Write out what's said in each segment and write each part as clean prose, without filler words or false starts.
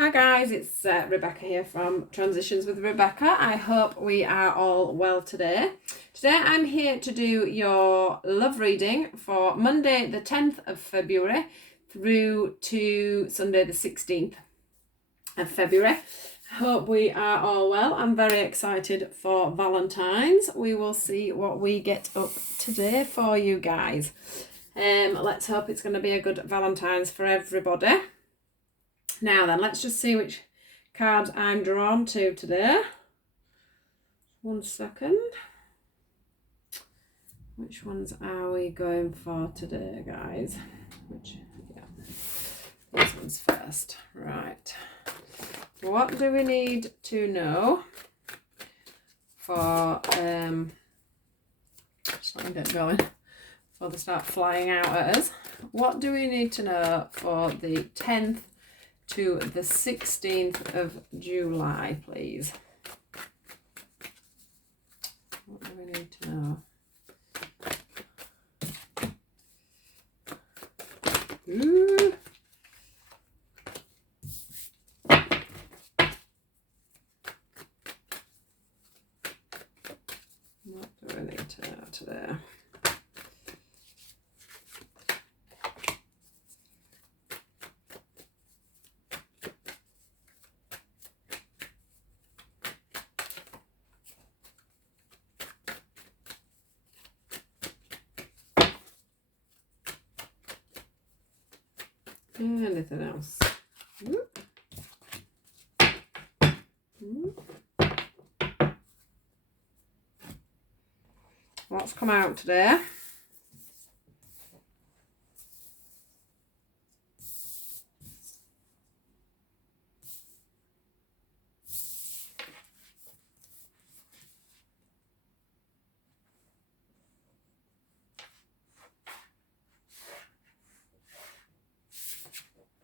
Hi guys, it's Rebecca here from Transitions with Rebecca. I hope we are all well today. Today I'm here to do your love reading for Monday the 10th of February through to Sunday the 16th of February. Hope we are all well. I'm very excited for Valentine's. We will see what we get up today for you guys. Let's hope it's going to be a good Valentine's for everybody. Now then, let's just see which cards I'm drawn to today. 1 second. Which ones are we going for today, guys? This one's first. Right. What do we need to know for, just let me get going before they start flying out at us. What do we need to know for the 10th to the 16th of July, please? What do we need to know? Ooh. What do we need to know today? Anything else? What's come out today?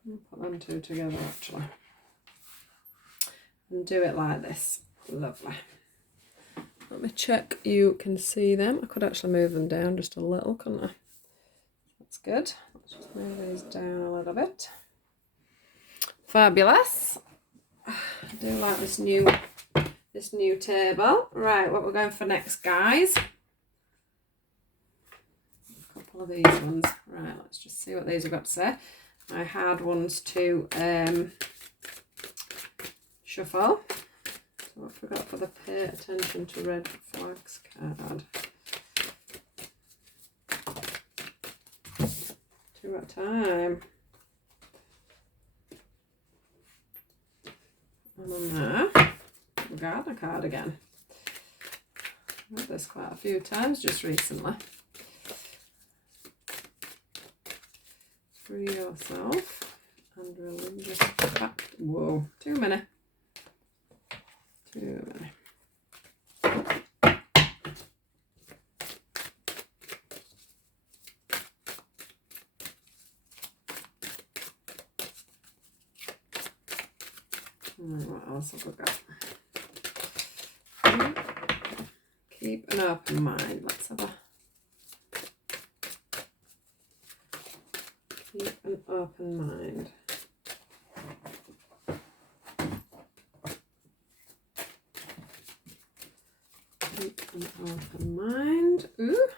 I'll put them two together actually and do it like this. Lovely. Let me check you can see them. I could actually move them down just a little, couldn't I? That's good. Let's just move these down a little bit. Fabulous. I do like this new table. Right, what we're going for next, guys? A couple of these ones. Right, let's just see what these have got to say. I had ones to shuffle. So I forgot for the pay attention to red flags card. 2 at a time. And on there, we got a card again. I've had this quite a few times just recently. Free yourself and religious fact. Whoa, too many. Too many. What else have we got? Keep an open mind. Let's have a keep an open mind. Keep an open mind. Ooh.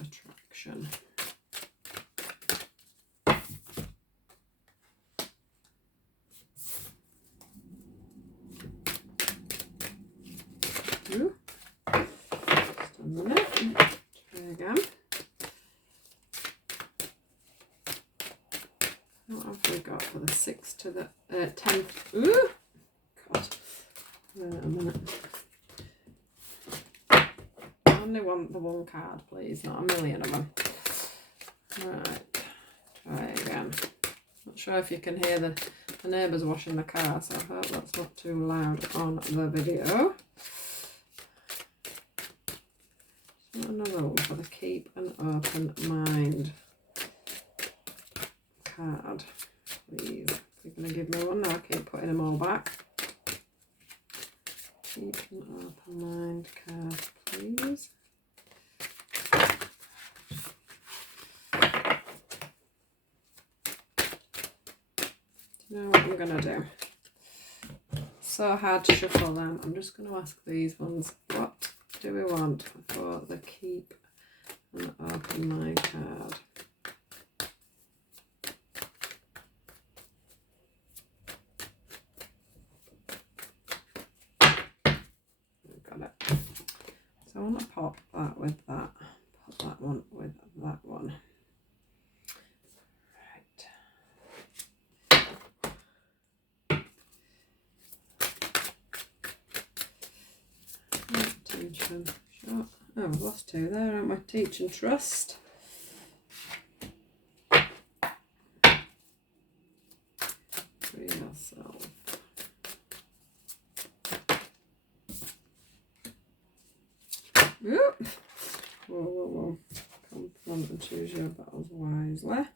Attraction. Ooh. Just a minute. Try again. What have we got for the 6th to the 10th? Ooh! God. Wait a minute. I only want the one card, please, not a million of them. Right. Try again. Not sure if you can hear the neighbours washing the car, so I hope that's not too loud on the video. Another one for the keep an open mind card, please. You're going to give me one now. I keep putting them all back. Keep an open mind card, please. going to do? So hard to shuffle them. I'm just going to ask these ones. What do we want for the keep and open my card? Got it. So I want to pop that with that. Pop that one with that one. Sure. Oh, I've lost two there, haven't we? Teach and trust. Free yourself. Whoop. Whoa. Confront and choose your battles wisely.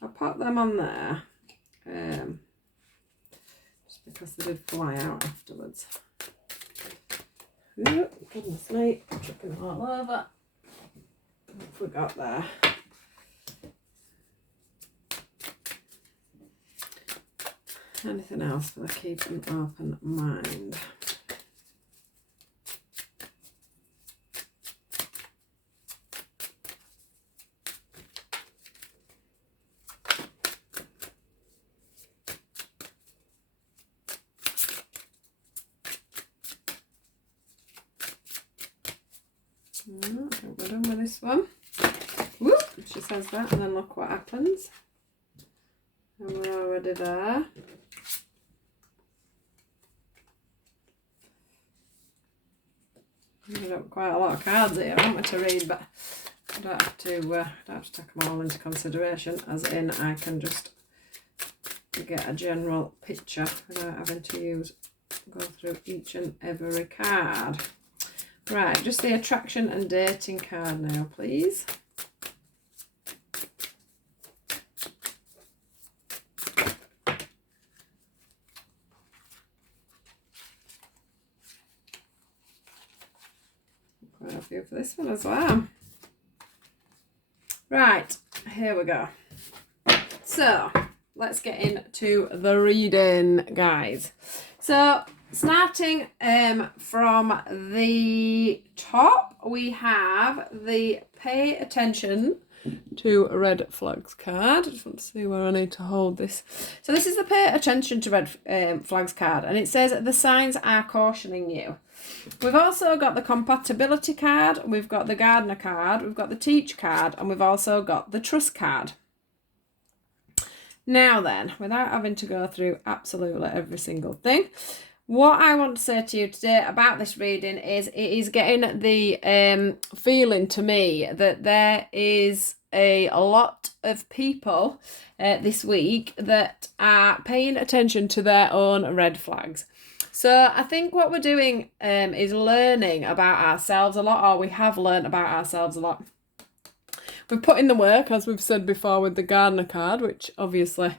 I'll pop them on there. Just because they did fly out afterwards. Goodness me, tripping all over. What have we got there? Anything else for the keep an open mind? We're done with this one. Whoop, she says that, and then look what happens. And we're already there. I've got quite a lot of cards here, I want me to read, but I don't have to take them all into consideration, as in I can just get a general picture without having to go through each and every card. Right, just the attraction and dating card now, please. Quite a few for this one as well. Right, here we go. So, let's get into the reading, guys. So, starting from the top, we have the Pay Attention to Red Flags card. I just want to see where I need to hold this. So this is the Pay Attention to Red Flags card, and it says the signs are cautioning you. We've also got the Compatibility card, we've got the Gardener card, we've got the Teach card, and we've also got the Trust card. Now then, without having to go through absolutely every single thing, what I want to say to you today about this reading is it is getting the feeling to me that there is a lot of people this week that are paying attention to their own red flags. So I think what we're doing is learning about ourselves a lot, or we have learned about ourselves a lot. We've put in the work, as we've said before, with the Gardener card, which obviously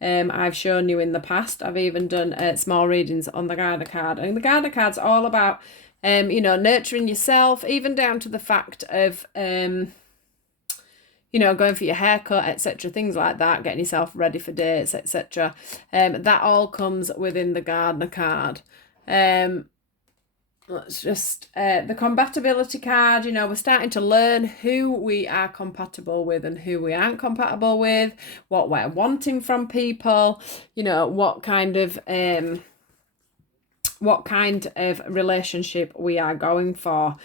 I've shown you in the past. I've even done small readings on the Gardener card. And the Gardener card's all about, nurturing yourself, even down to the fact of, going for your haircut, etc., things like that, getting yourself ready for dates, etc. That all comes within the Gardener card. Let's just, the Compatibility card, we're starting to learn who we are compatible with and who we aren't compatible with, what we're wanting from people, what kind of relationship we are going for,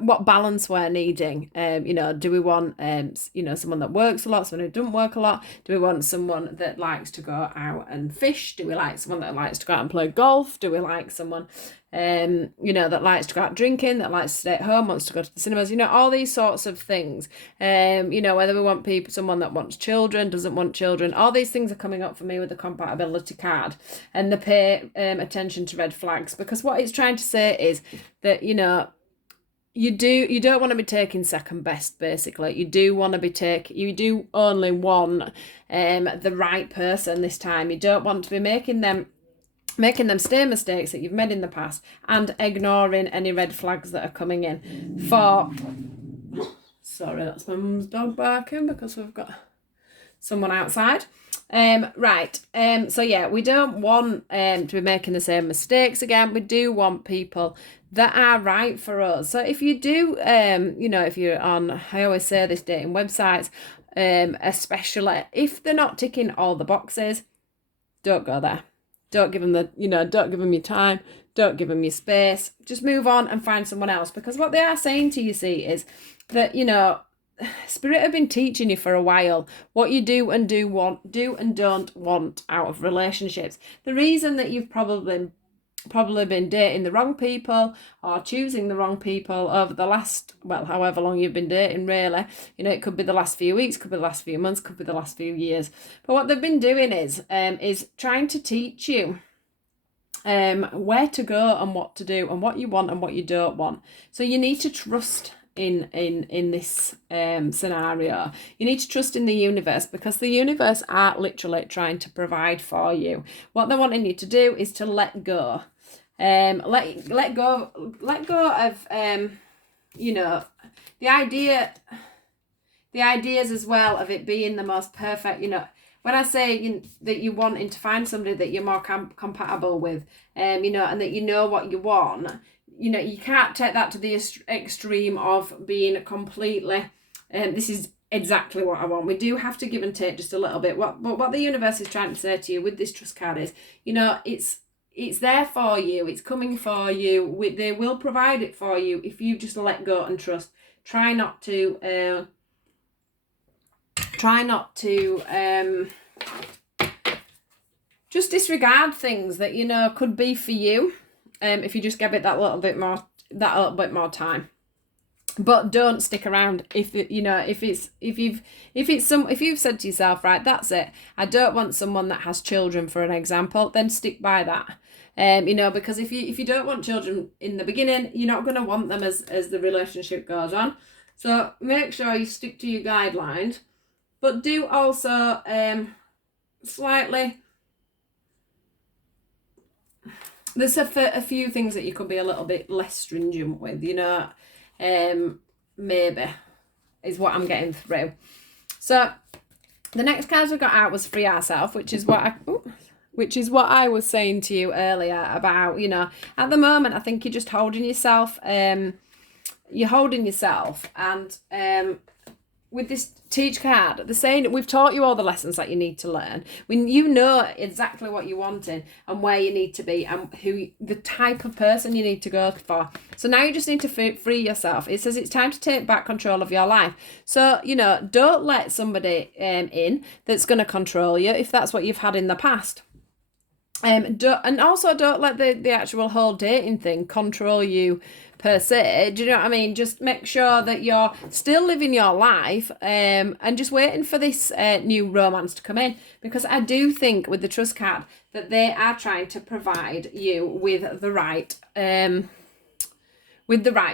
what balance we're needing. Do we want someone that works a lot, someone who doesn't work a lot? Do we want someone that likes to go out and fish? Do we like someone that likes to go out and play golf? Do we like someone that likes to go out drinking, that likes to stay at home, wants to go to the cinemas, all these sorts of things. Whether we want someone that wants children, doesn't want children, all these things are coming up for me with the Compatibility card and the Pay Attention to Red Flags, because what it's trying to say is that, you don't want to be taking second best, basically. You do only want the right person this time. You don't want to be making them same mistakes that you've made in the past and ignoring any red flags that are coming in. Sorry, that's my mum's dog barking because we've got someone outside. Right. So yeah, we don't want to be making the same mistakes again. We do want people that are right for us. So if you do, if you're on, I always say this, dating websites, especially if they're not ticking all the boxes, don't go there. Don't give them don't give them your time. Don't give them your space. Just move on and find someone else. Because what they are saying to you, see, is that, Spirit have been teaching you for a while what you do and don't want out of relationships. The reason that you've probably been dating the wrong people or choosing the wrong people over the last, however long you've been dating, really. It could be the last few weeks, could be the last few months, could be the last few years. But what they've been doing is trying to teach you where to go and what to do and what you want and what you don't want. So you need to trust in this scenario. You need to trust in the universe, because the universe are literally trying to provide for you. What they're wanting you to do is to let go. Let go of the ideas as well of it being the most perfect. When I say that you're wanting to find somebody that you're more compatible with, and that you know what you want, you can't take that to the extreme of being completely, this is exactly what I want. We do have to give and take just a little bit. What the universe is trying to say to you with this trust card is, it's there for you. It's coming for you. They will provide it for you if you just let go and trust. Try not to just disregard things that could be for you. If you just give it that little bit more time, but don't stick around if you've said to yourself, right, that's it, I don't want someone that has children, for an example, then stick by that. Because if you don't want children in the beginning, you're not going to want them as the relationship goes on. So make sure you stick to your guidelines, but do also slightly. There's a few things that you could be a little bit less stringent with, maybe, is what I'm getting through. So the next cards we got out was Free Ourselves, which is what I was saying to you earlier about, at the moment, I think you're just holding yourself, and with this teach card, they're saying we've taught you all the lessons that you need to learn. When you know exactly what you're wanting and where you need to be and the type of person you need to go for. So now you just need to free yourself. It says it's time to take back control of your life. So, don't let somebody in that's going to control you if that's what you've had in the past. And also don't let the actual whole dating thing control you per se. Do you know what I mean? Just make sure that you're still living your life and just waiting for this new romance to come in, because I do think with the trust card that they are trying to provide you with the right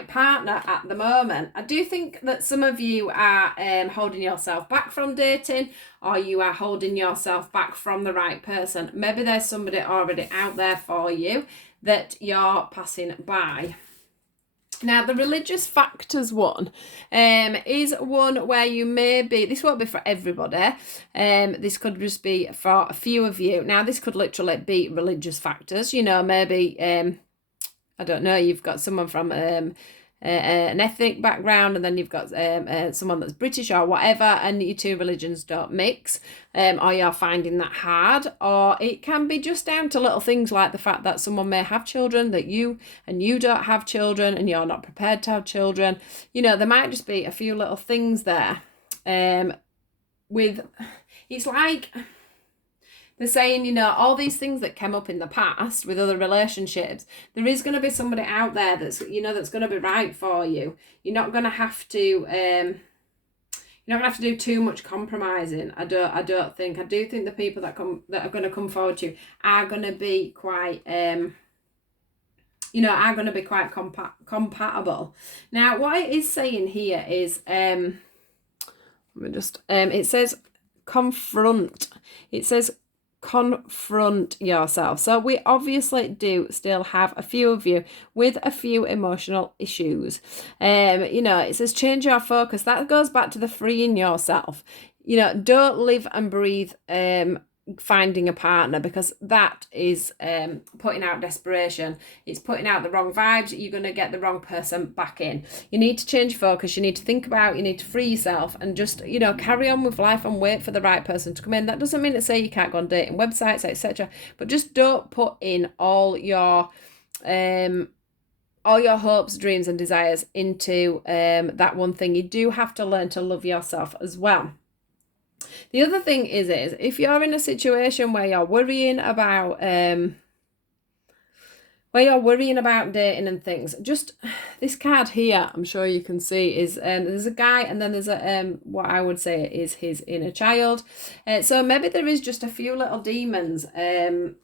partner at the moment. I do think that some of you are holding yourself back from dating, or you are holding yourself back from the right person. Maybe there's somebody already out there for you that you're passing by. Now, the religious factors one is one where you may be, this won't be for everybody, this could just be for a few of you. Now, this could literally be religious factors, maybe, I don't know, you've got someone from an ethnic background, and then you've got someone that's British or whatever, and your two religions don't mix, or you're finding that hard, or it can be just down to little things like the fact that someone may have children that you don't have children, and you're not prepared to have children. There might just be a few little things there. It's like they're saying, all these things that came up in the past with other relationships, there is going to be somebody out there that's, that's going to be right for you. You're not going to have to, do too much compromising. I don't think. I do think the people that are going to come forward to you are going to be quite, compatible. Now, what it is saying here is, it says confront. It says confront yourself. So we obviously do still have a few of you with a few emotional issues. It says change your focus. That goes back to the freeing yourself. don't live and breathe finding a partner, because that is putting out desperation. It's putting out the wrong vibes. You're going to get the wrong person back in. You need to change focus. You need to think about, you need to free yourself and just, carry on with life and wait for the right person to come in. That doesn't mean to say you can't go on dating websites, etc., but just don't put in all your hopes, dreams and desires into that one thing. You do have to learn to love yourself as well. The other thing is if you're in a situation where you're worrying about dating and things, just this card here, I'm sure you can see, is there's a guy and then there's a what I would say is his inner child. So maybe there is just a few little demons that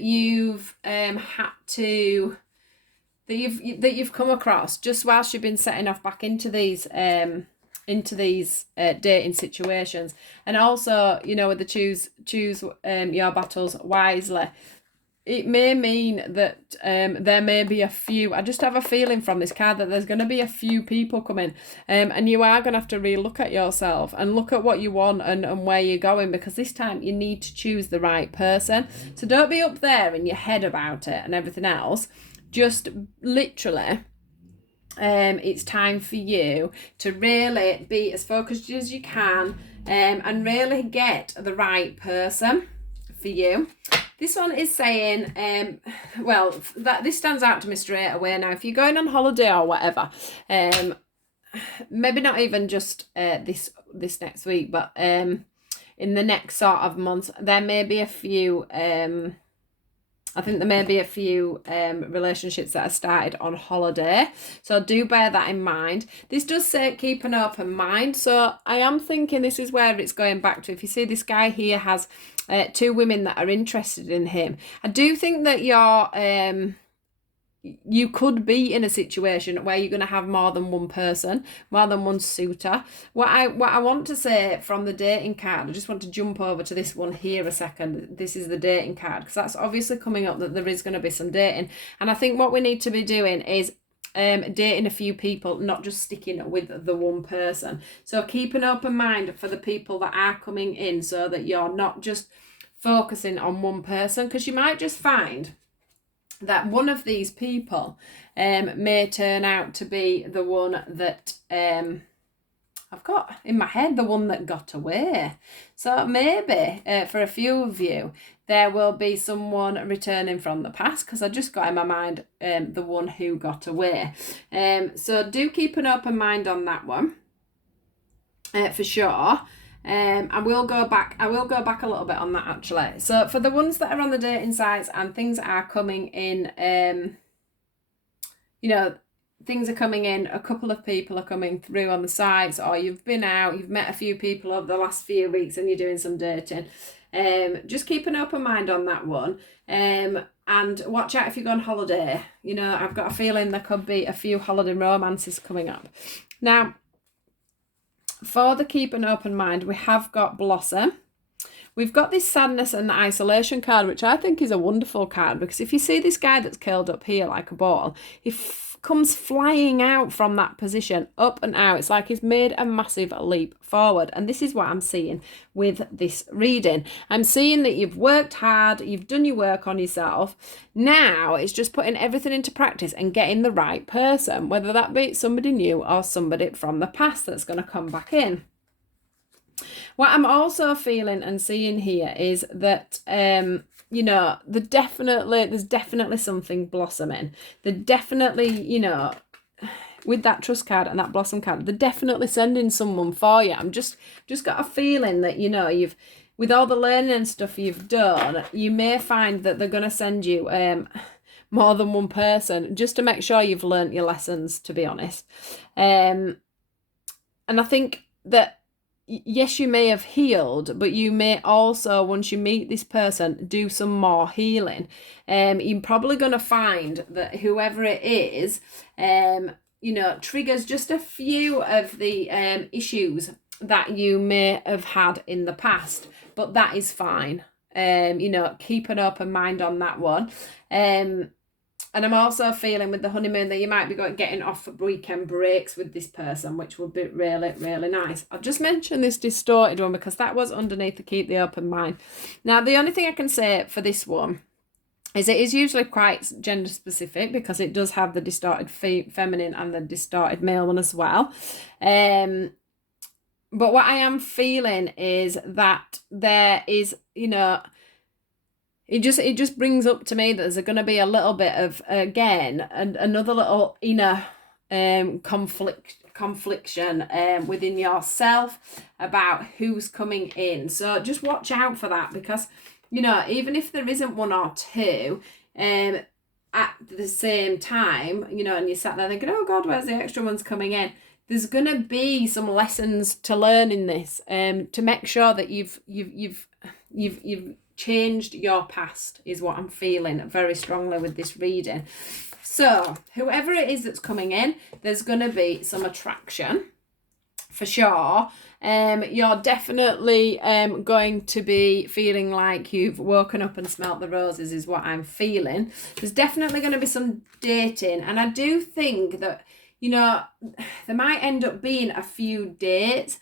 you've had to that you've come across just whilst you've been setting off back into these dating situations. And also, with the choose your battles wisely, it may mean that there may be a few, I just have a feeling from this card that there's going to be a few people coming, and you are going to have to relook at yourself and look at what you want and where you're going, because this time you need to choose the right person. So don't be up there in your head about it and everything else. Just literally, it's time for you to really be as focused as you can, and really get the right person for you. This one is saying, this stands out to me straight away. Now, if you're going on holiday or whatever, maybe not even just this next week, but in the next sort of months, there may be a few relationships that are started on holiday. So do bear that in mind. This does say keep an open mind. So I am thinking this is where it's going back to. If you see this guy here has two women that are interested in him, I do think that you could be in a situation where you're going to have more than one person, more than one suitor. What I want to say from the dating card, I just want to jump over to this one here a second. This is the dating card, because that's obviously coming up that there is going to be some dating. And I think what we need to be doing is dating a few people, not just sticking with the one person. So keep an open mind for the people that are coming in, so that you're not just focusing on one person, because you might just find that one of these people may turn out to be the one that I've got in my head, the one that got away. So maybe for a few of you, there will be someone returning from the past, because I just got in my mind the one who got away. So do keep an open mind on that one, for sure. I will go back a little bit on that, actually. So for the ones that are on the dating sites and things are coming in, things are coming in, a couple of people are coming through on the sites, or you've been out, you've met a few people over the last few weeks and you're doing some dating. Just keep an open mind on that one. And watch out if you go on holiday. I've got a feeling there could be a few holiday romances coming up. Now, for the keep an open mind, we have got Blossom. We've got this sadness and isolation card, which I think is a wonderful card, because if you see this guy that's curled up here like a ball, he comes flying out from that position, up and out. It's like he's made a massive leap forward. And this is what I'm seeing with this reading. I'm seeing that you've worked hard, you've done your work on yourself. Now it's just putting everything into practice and getting the right person, whether that be somebody new or somebody from the past that's going to come back in. What I'm also feeling and seeing here is that there's definitely something blossoming. They're definitely, with that trust card and that blossom card, they're definitely sending someone for you. I'm just got a feeling that, you've, with all the learning and stuff you've done, you may find that they're going to send you more than one person, just to make sure you've learnt your lessons, to be honest. And I think that, yes, you may have healed, but you may also, once you meet this person, do some more healing. You're probably going to find that whoever it is, triggers just a few of the issues that you may have had in the past, but that is fine. Keep an open mind on that one. And I'm also feeling with the honeymoon that you might be getting off weekend breaks with this person, which would be really, really nice. I've just mentioned this distorted one because that was underneath the keep the open mind. Now, the only thing I can say for this one is it is usually quite gender specific because it does have the distorted feminine and the distorted male one as well. But what I am feeling is that there is, it just brings up to me that there's going to be a little bit of, again, another little inner confliction within yourself about who's coming in. So just watch out for that because, even if there isn't one or two, at the same time, and you sat there thinking, oh God, where's the extra ones coming in? There's going to be some lessons to learn in this, to make sure that you've changed your past is what I'm feeling very strongly with this reading. So whoever it is that's coming in, there's going to be some attraction for sure. You're definitely going to be feeling like you've woken up and smelt the roses is what I'm feeling. There's definitely going to be some dating, and I do think that, there might end up being a few dates,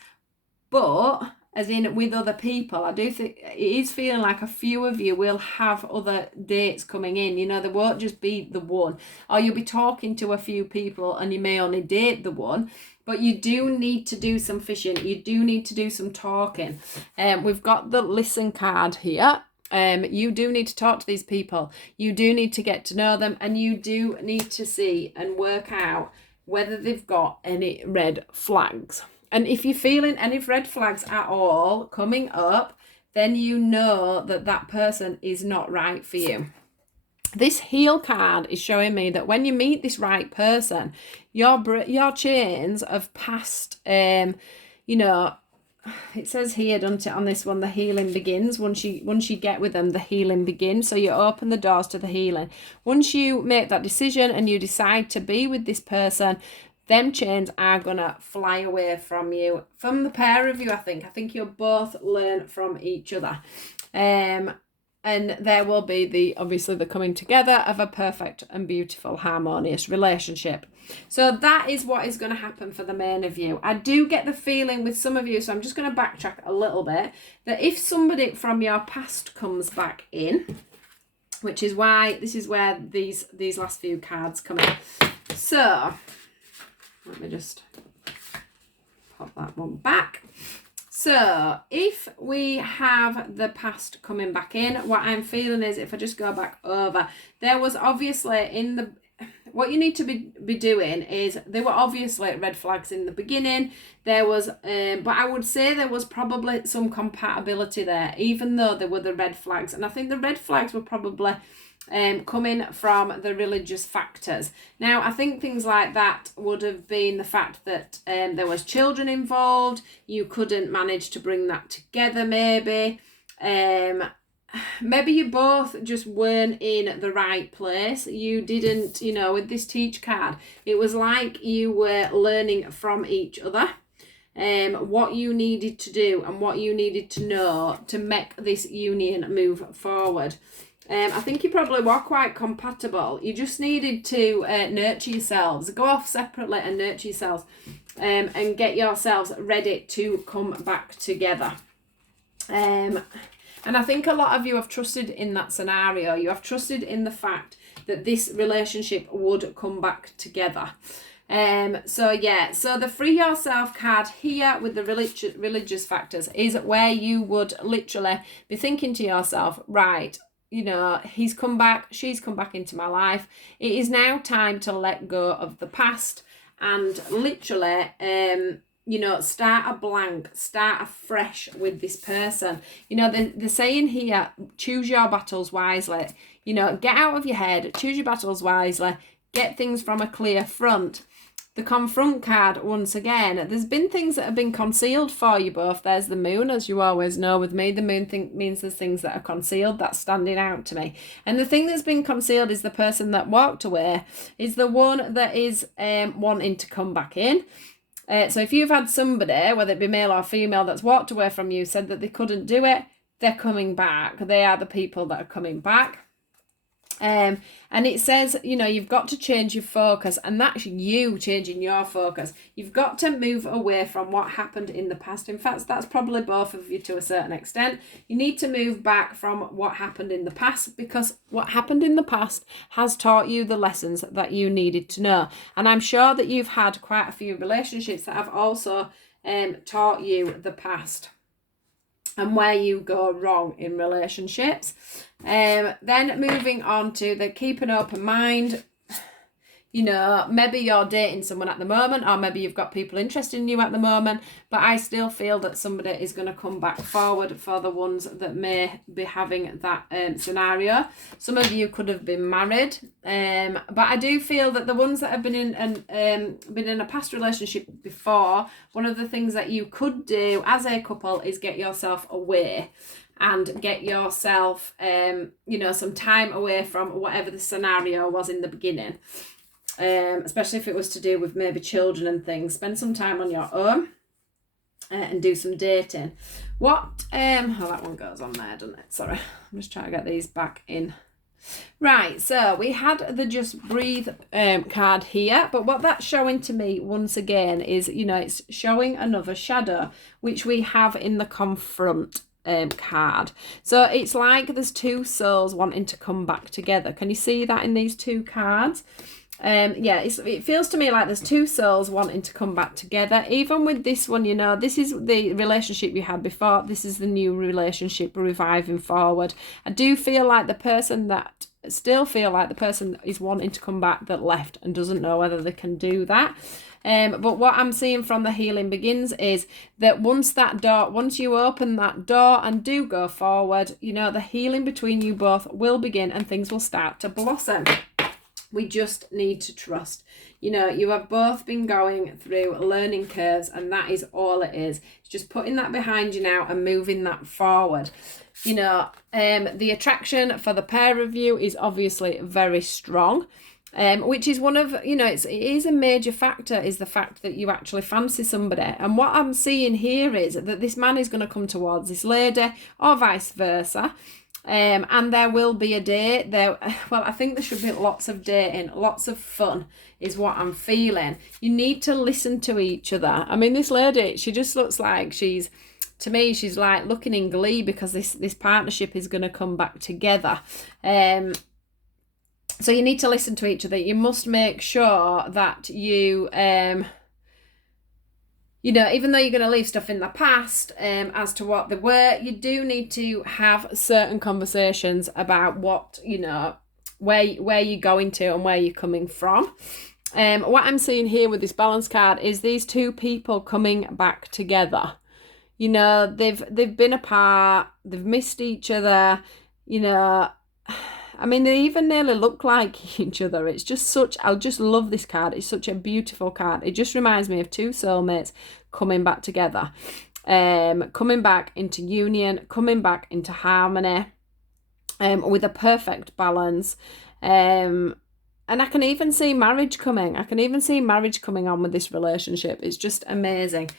but as in with other people, I do think it is feeling like a few of you will have other dates coming in. There won't just be the one, or you'll be talking to a few people and you may only date the one, but you do need to do some fishing. You do need to do some talking. We've got the listen card here. You do need to talk to these people. You do need to get to know them, and you do need to see and work out whether they've got any red flags. And if you're feeling any red flags at all coming up, then you know that that person is not right for you. This heal card is showing me that when you meet this right person, your chains of past, it says here, doesn't it, on this one, the healing begins. Once you get with them, the healing begins. So you open the doors to the healing. Once you make that decision and you decide to be with this person, them chains are going to fly away from you, from the pair of you, I think. I think you'll both learn from each other. And there will be obviously the coming together of a perfect and beautiful, harmonious relationship. So that is what is going to happen for the main of you. I do get the feeling with some of you, so I'm just going to backtrack a little bit, that if somebody from your past comes back in, which is why this is where these last few cards come in. So let me just pop that one back. So if we have the past coming back in, what I'm feeling is, if I just go back over, there was obviously what you need to be doing is, there were obviously red flags in the beginning. There was, but I would say there was probably some compatibility there, even though there were the red flags. And I think the red flags were probably coming from the religious factors. Now, I think things like that would have been the fact that there was children involved. You couldn't manage to bring that together, maybe. Maybe you both just weren't in the right place. You didn't, with this teach card, it was like you were learning from each other. What you needed to do and what you needed to know to make this union move forward. I think you probably were quite compatible. You just needed to nurture yourselves. Go off separately and nurture yourselves and get yourselves ready to come back together. And I think a lot of you have trusted in that scenario. You have trusted in the fact that this relationship would come back together. So the free yourself card here with the religious factors is where you would literally be thinking to yourself, right, he's come back, she's come back into my life. It is now time to let go of the past and literally, start a blank, start afresh with this person. They're saying here, choose your battles wisely. Get out of your head, choose your battles wisely, get things from a clear front. The confront card, once again, there's been things that have been concealed for you both. There's the moon, as you always know with me. The moon means there's things that are concealed, that's standing out to me. And the thing that's been concealed is the person that walked away is the one that is wanting to come back in. So if you've had somebody, whether it be male or female, that's walked away from you, said that they couldn't do it, they're coming back. They are the people that are coming back. And it says, you know, you've got to change your focus, and that's you changing your focus. You've got to move away from what happened in the past. In fact, that's probably both of you to a certain extent. You need to move back from what happened in the past, because what happened in the past has taught you the lessons that you needed to know. And I'm sure that you've had quite a few relationships that have also taught you the past and where you go wrong in relationships. Then moving on to the keep an open mind. You know, maybe you're dating someone at the moment, or maybe you've got people interested in you at the moment, but I still feel that somebody is going to come back forward for the ones that may be having that scenario. Some of you could have been married, but I do feel that the ones that have been in a past relationship before, one of the things that you could do as a couple is get yourself away and get yourself, you know, some time away from whatever the scenario was in the beginning. Especially if it was to do with maybe children and things. Spend some time on your own and do some dating. What, that one goes on there, doesn't it? Sorry, I'm just trying to get these back in. Right, so we had the Just Breathe card here, but what that's showing to me once again is, you know, it's showing another shadow, which we have in the Confront card. So it's like there's two souls wanting to come back together. Can you see that in these two cards? Yeah, it feels to me like there's two souls wanting to come back together. Even with this one, you know, this is the relationship you had before. This is the new relationship reviving forward. I do feel like the person is wanting to come back that left and doesn't know whether they can do that. But what I'm seeing from the Healing Begins is that once you open that door and do go forward, you know, the healing between you both will begin and things will start to blossom. We just need to trust. You know, you have both been going through learning curves, and that is all it is. It's just putting that behind you now and moving that forward. You know, the attraction for the pair of you is obviously very strong. Which is one of, you know, it is a major factor, is the fact that you actually fancy somebody. And what I'm seeing here is that this man is going to come towards this lady, or vice versa. And there will be a date there. Well, I think there should be lots of dating, lots of fun is what I'm feeling. You need to listen to each other. I mean, this lady, she just looks like she's like looking in glee because this partnership is going to come back together. So you need to listen to each other. You must make sure that you, you know, even though you're going to leave stuff in the past as to what they were, you do need to have certain conversations about what, you know, where you're going to and where you're coming from. What I'm seeing here with this balance card is these two people coming back together. You know, they've been apart, they've missed each other, you know. I mean, they even nearly look like each other. It's just I just love this card. It's such a beautiful card. It just reminds me of two soulmates coming back together, coming back into union, coming back into harmony, with a perfect balance. And I can even see marriage coming. I can even see marriage coming on with this relationship. It's just amazing.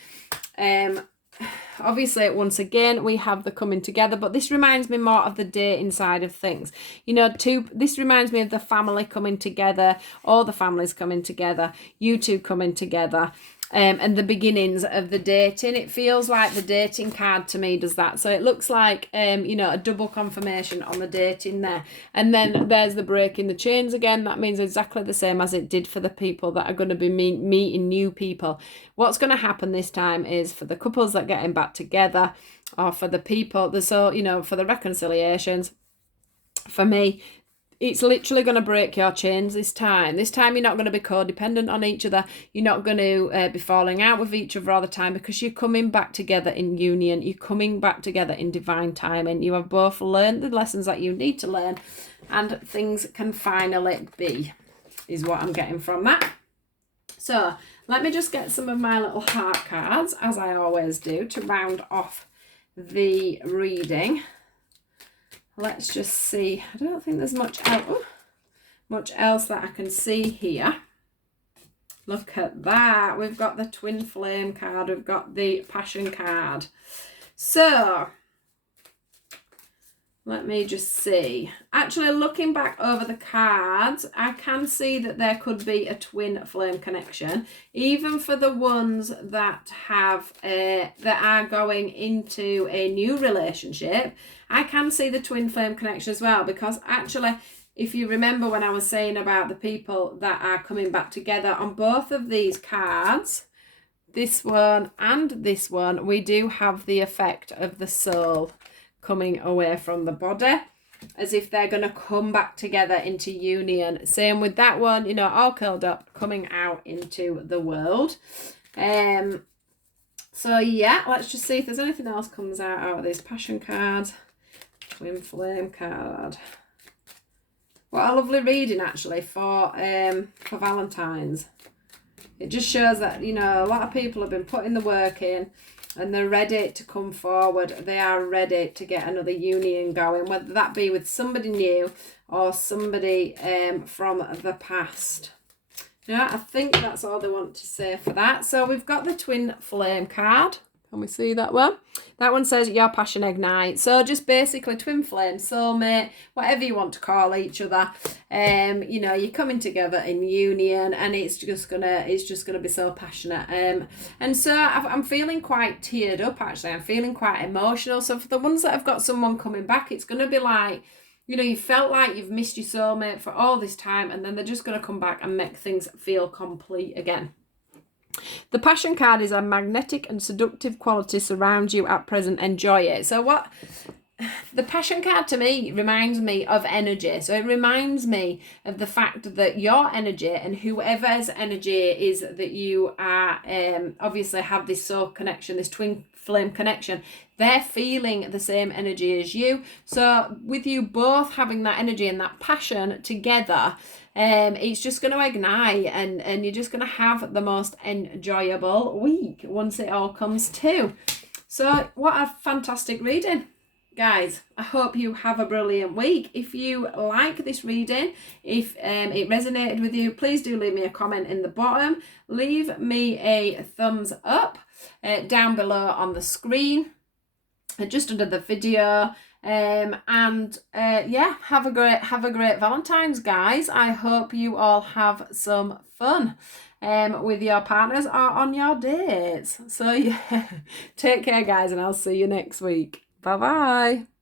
Obviously, once again, we have the coming together, but this reminds me more of the dating side of things. You know, this reminds me of the family coming together, all the families coming together, you two coming together, and the beginnings of the dating. It feels like the dating card to me does that. So it looks like, you know, a double confirmation on the dating there. And then there's the breaking the chains again. That means exactly the same as it did for the people that are going to be meeting new people. What's going to happen this time is for the couples that are getting back together, or for the people, you know, for the reconciliations, for me, it's literally going to break your chains this time. This time you're not going to be codependent on each other. You're not going to be falling out with each other all the time, because you're coming back together in union. You're coming back together in divine timing. You have both learned the lessons that you need to learn, and things can finally be, is what I'm getting from that. So let me just get some of my little heart cards, as I always do, to round off the reading. Let's just see. I don't think there's much else that I can see here. Look at that. We've got the Twin Flame card. We've got the Passion card. So Let me just see. Actually, looking back over the cards, I can see that there could be a twin flame connection, even for the ones that have that are going into a new relationship. I can see the twin flame connection as well, because actually, if you remember when I was saying about the people that are coming back together on both of these cards, this one and this one, we do have the effect of the soul coming away from the body, as if they're going to come back together into union. Same with that one, you know, all curled up, coming out into the world. So yeah, let's just see if there's anything else comes out of this passion card, twin flame card. What a lovely reading, actually, for Valentine's. It just shows that, you know, a lot of people have been putting the work in and they're ready to come forward. They are ready to get another union going, whether that be with somebody new or somebody from the past. Yeah, I think that's all they want to say for that. So we've got the twin flame card. Can we see that one? That one says your passion ignites. So just basically twin flame, soulmate, whatever you want to call each other. You know, you're coming together in union, and it's just gonna be so passionate. And so I'm feeling quite teared up, actually. I'm feeling quite emotional. So for the ones that have got someone coming back, it's gonna be like, you know, you felt like you've missed your soulmate for all this time, and then they're just gonna come back and make things feel complete again. The passion card is a magnetic and seductive quality surrounds you at present. Enjoy it. So what the passion card to me reminds me of energy. So it reminds me of the fact that your energy and whoever's energy is that you are obviously have this soul connection, this twin flame connection, they're feeling the same energy as you. So with you both having that energy and that passion together, it's just going to ignite, and you're just going to have the most enjoyable week once it all comes to. So what a fantastic reading, guys. I hope you have a brilliant week. If you like this reading, if it resonated with you, please do leave me a comment in the bottom. Leave me a thumbs up down below on the screen, just under the video. Yeah, have a great Valentine's, guys. I hope you all have some fun with your partners or on your dates. So yeah, take care, guys, and I'll see you next week. Bye bye.